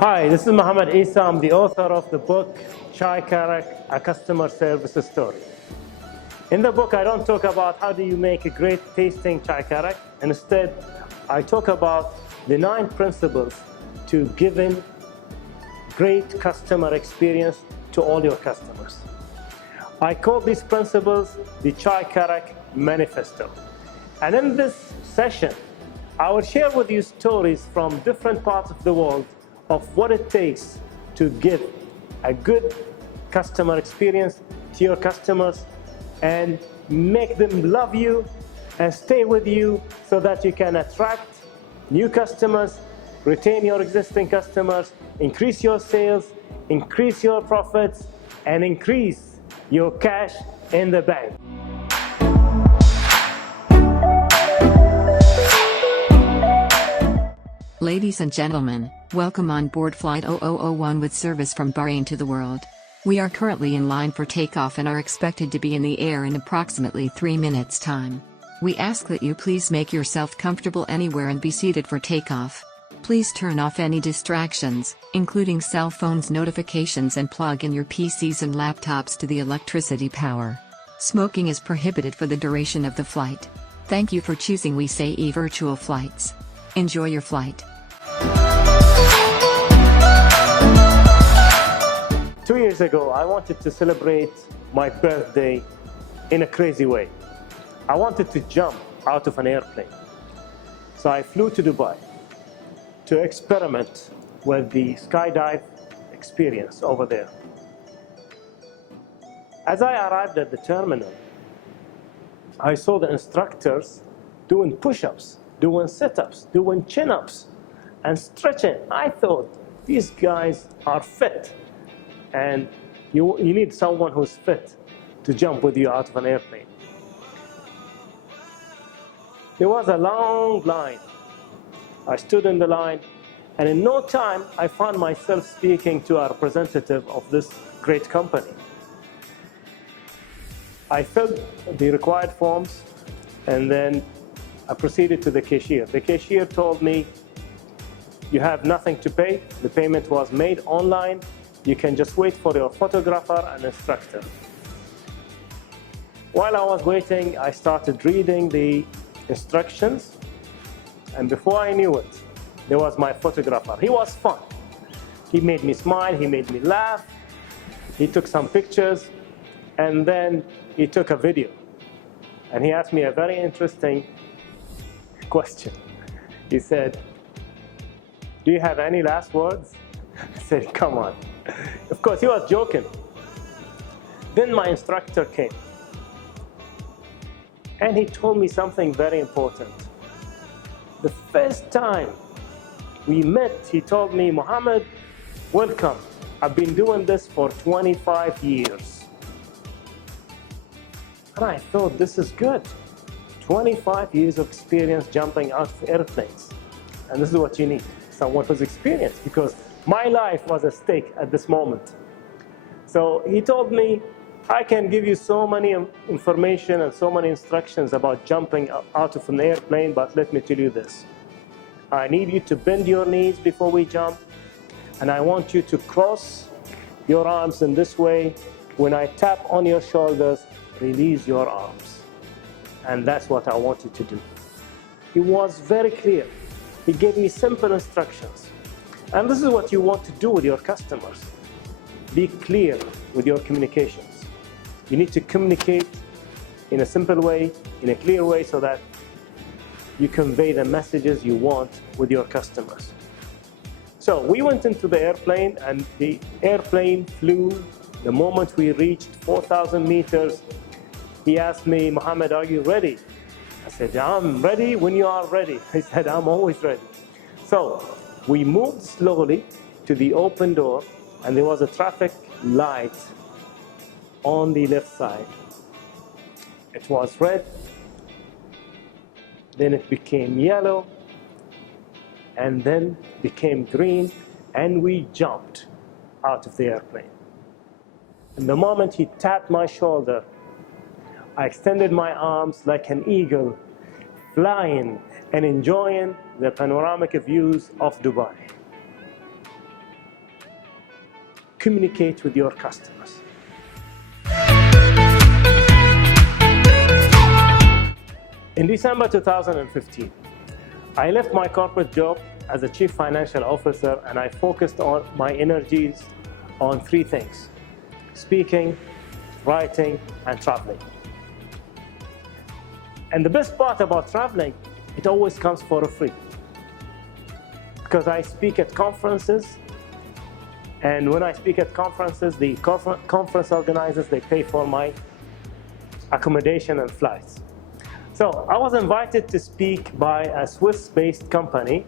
Hi, this is Mohammed Isa. I'm the author of the book, Chai Karak, A Customer Service Story. In the book, I don't talk about how do you make a great tasting Chai Karak. Instead, I talk about the 9 principles to giving great customer experience to all your customers. I call these principles the Chai Karak Manifesto. And in this session, I will share with you stories from different parts of the world of what it takes to give a good customer experience to your customers and make them love you and stay with you so that you can attract new customers, retain your existing customers, increase your sales, increase your profits, and increase your cash in the bank. Ladies and gentlemen, welcome on board Flight 0001 with service from Bahrain to the world. We are currently in line for takeoff and are expected to be in the air in approximately 3 minutes' time. We ask that you please make yourself comfortable anywhere and be seated for takeoff. Please turn off any distractions, including cell phones notifications, and plug in your PCs and laptops to the electricity power. Smoking is prohibited for the duration of the flight. Thank you for choosing We Say Virtual Flights. Enjoy your flight. 2 years ago, I wanted to celebrate my birthday in a crazy way. I wanted to jump out of an airplane. So I flew to Dubai to experiment with the skydive experience over there. As I arrived at the terminal, I saw the instructors doing push-ups, doing sit-ups, doing chin-ups, and stretching. I thought, these guys are fit. And you need someone who's fit to jump with you out of an airplane. There was a long line. I stood in the line, and in no time, I found myself speaking to a representative of this great company. I filled the required forms, and then I proceeded to the cashier. The cashier told me, you have nothing to pay. The payment was made online. You can just wait for your photographer and instructor. While I was waiting, I started reading the instructions, and before I knew it, there was my photographer. He was fun. He made me smile, he made me laugh, he took some pictures, and then he took a video. And he asked me a very interesting question. He said, do you have any last words? I said, come on. Of course, he was joking. Then my instructor came, and he told me something very important. The first time we met, he told me, Mohammed, welcome. I've been doing this for 25 years. And I thought, this is good. 25 years of experience jumping out of airplanes. And this is what you need, someone who's experienced, because my life was at stake at this moment. So he told me, I can give you so many information and so many instructions about jumping out of an airplane, but let me tell you this. I need you to bend your knees before we jump, and I want you to cross your arms in this way. When I tap on your shoulders, release your arms. And that's what I want you to do. He was very clear. He gave me simple instructions. And this is what you want to do with your customers. Be clear with your communications. You need to communicate in a simple way, in a clear way, so that you convey the messages you want with your customers. So we went into the airplane, and the airplane flew. The moment we reached 4,000 meters, he asked me, Mohammed, are you ready? I said, I'm ready when you are ready. He said, I'm always ready. So we moved slowly to the open door, and there was a traffic light on the left side. It was red, then it became yellow, and then became green, and we jumped out of the airplane. And the moment he tapped my shoulder, I extended my arms like an eagle, flying and enjoying the panoramic views of Dubai. communicate with your customers. In December 2015, I left my corporate job as a chief financial officer, and I focused on my energies on three things: speaking, writing, and traveling. And the best part about traveling, it always comes for free. Because I speak at conferences, and when I speak at conferences, the conference organizers, they pay for my accommodation and flights. So I was invited to speak by a Swiss-based company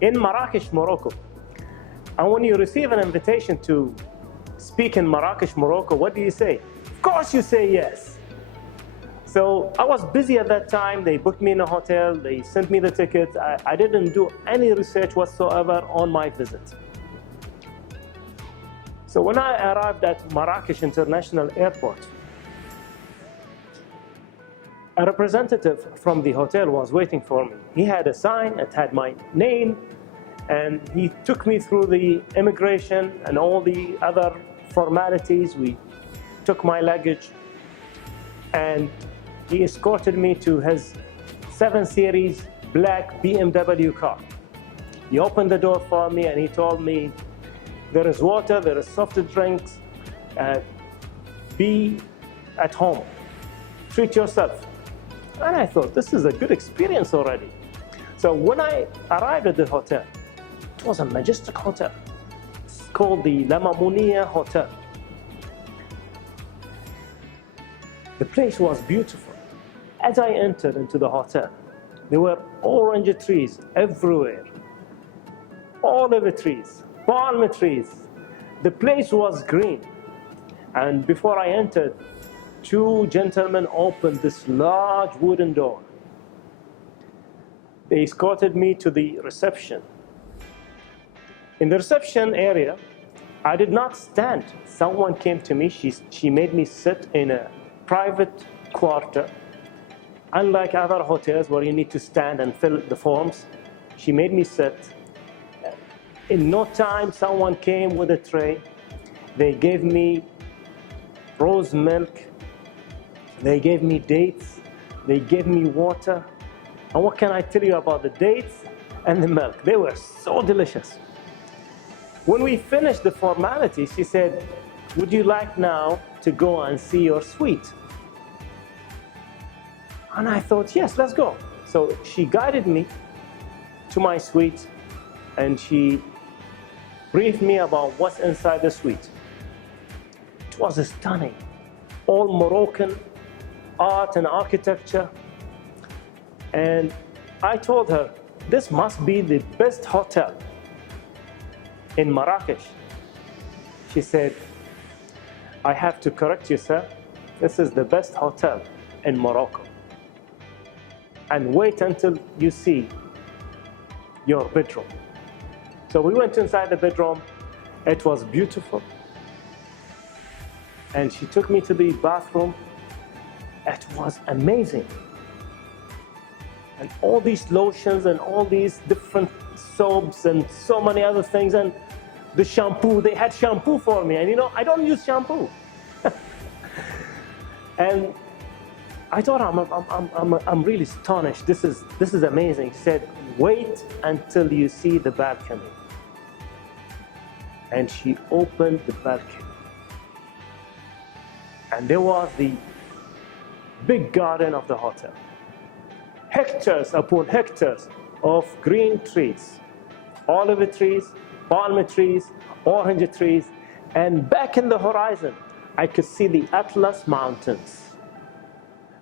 in Marrakesh, Morocco. And when you receive an invitation to speak in Marrakesh, Morocco, what do you say? Of course you say yes. So I was busy at that time. They booked me in a hotel. They sent me the tickets. I didn't do any research whatsoever on my visit. So when I arrived at Marrakesh International Airport, a representative from the hotel was waiting for me. He had a sign, it had my name, and he took me through the immigration and all the other formalities. We took my luggage, and he escorted me to his 7 Series black BMW car. He opened the door for me and he told me, there is water, there is soft drinks, be at home, treat yourself. And I thought, this is a good experience already. So when I arrived at the hotel, it was a majestic hotel. It's called the La Mamounia Hotel. The place was beautiful. As I entered into the hotel, there were orange trees everywhere, olive trees, palm trees. The place was green. And before I entered, 2 gentlemen opened this large wooden door. They escorted me to the reception. In the reception area, I did not stand. Someone came to me. She made me sit in a private quarter. Unlike other hotels where you need to stand and fill the forms, she made me sit. In no time, someone came with a tray. They gave me rose milk. They gave me dates. They gave me water. And what can I tell you about the dates and the milk? They were so delicious. When we finished the formalities, she said, would you like now to go and see your suite? And I thought, yes, let's go. So she guided me to my suite, and she briefed me about what's inside the suite. It was stunning, all Moroccan art and architecture. And I told her, this must be the best hotel in Marrakesh. She said, I have to correct you, sir. This is the best hotel in Morocco. And wait until you see your bedroom. So we went inside the bedroom. It was beautiful. And she took me to the bathroom. It was amazing. And all these lotions and all these different soaps and so many other things, and the shampoo, they had shampoo for me. And you know, I don't use shampoo. And I thought, I'm really astonished. This is amazing. She said, wait until you see the balcony. And she opened the balcony. And there was the big garden of the hotel. Hectares upon hectares of green trees, olive trees, palm trees, orange trees, and back in the horizon, I could see the Atlas Mountains,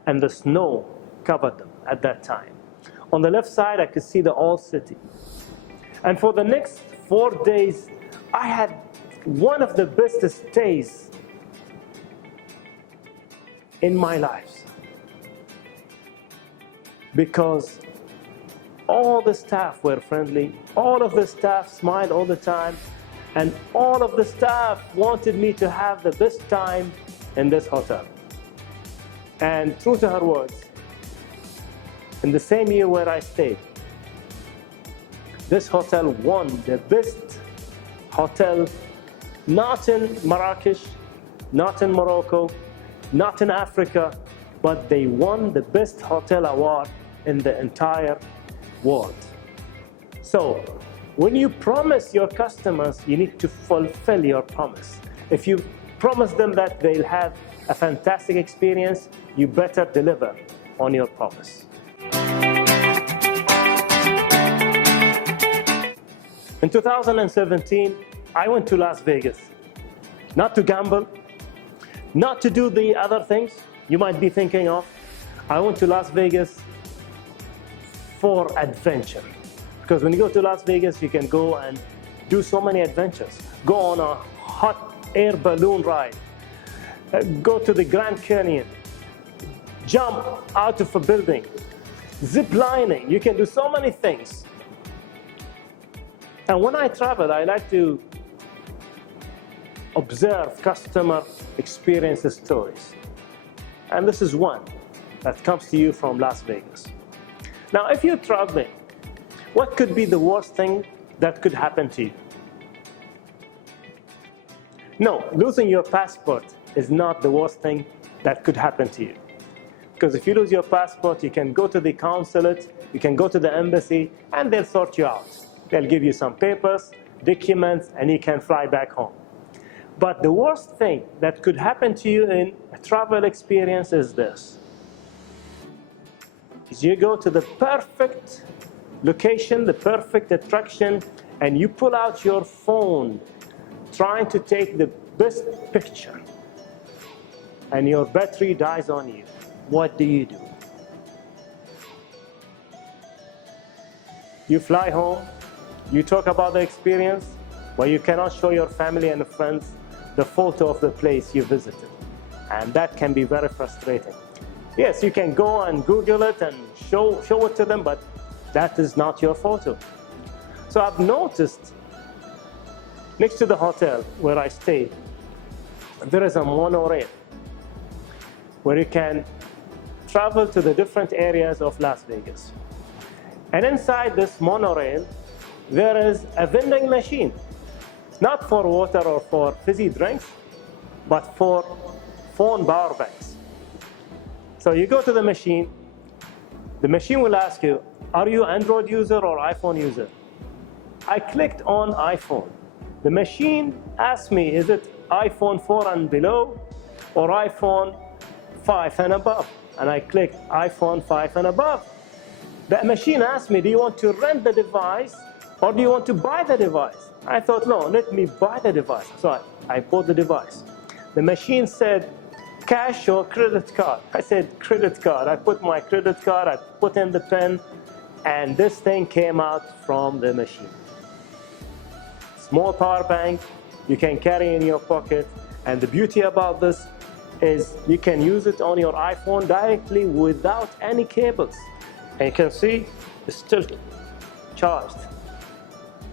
and the snow covered them at that time. On the left side, I could see the old city. And for the next 4 days, I had one of the best stays in my life. Because all the staff were friendly, all of the staff smiled all the time, and all of the staff wanted me to have the best time in this hotel. And true to her words, in the same year where I stayed, this hotel won the best hotel not in Marrakesh, not in Morocco, not in Africa, but they won the best hotel award in the entire world. So when you promise your customers, you need to fulfill your promise. If you promise them that they'll have a fantastic experience, you better deliver on your promise. In 2017, I went to Las Vegas, not to gamble, not to do the other things you might be thinking of. I went to Las Vegas for adventure. Because when you go to Las Vegas, you can go and do so many adventures. Go on a hot air balloon ride, go to the Grand Canyon, jump out of a building, zip lining. You can do so many things. And when I travel, I like to observe customer experience stories. And this is one that comes to you from Las Vegas. Now, if you're traveling, what could be the worst thing that could happen to you? No, losing your passport is not the worst thing that could happen to you. Because if you lose your passport, you can go to the consulate, you can go to the embassy, and they'll sort you out. They'll give you some papers, documents, and you can fly back home. But the worst thing that could happen to you in a travel experience is this. Is you go to the perfect location, the perfect attraction, and you pull out your phone trying to take the best picture, and your battery dies on you. What do? You fly home, you talk about the experience, but you cannot show your family and friends the photo of the place you visited. And that can be very frustrating. Yes, you can go and Google it and show it to them, but that is not your photo. So I've noticed next to the hotel where I stayed, there is a monorail where you can travel to the different areas of Las Vegas. And inside this monorail, there is a vending machine, not for water or for fizzy drinks, but for phone power banks. So you go to the machine will ask you, are you Android user or iPhone user? I clicked on iPhone. The machine asked me, is it iPhone 4 and below or iPhone 5 and above? And I clicked iPhone 5 and above. The machine asked me, do you want to rent the device or do you want to buy the device? I thought, no, let me buy the device. So I bought the device. The machine said, cash or credit card? I said, credit card. I put my credit card, I put in the PIN, and this thing came out from the machine. Small power bank, you can carry in your pocket, and the beauty about this is you can use it on your iPhone directly without any cables. And you can see it's still charged.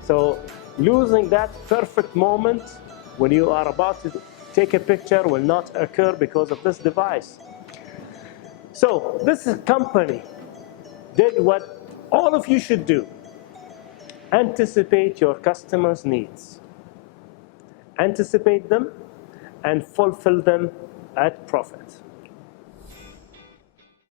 So losing that perfect moment when you are about to take a picture will not occur because of this device. So this company did what all of you should do. Anticipate your customers' needs. Anticipate them and fulfill them at profit.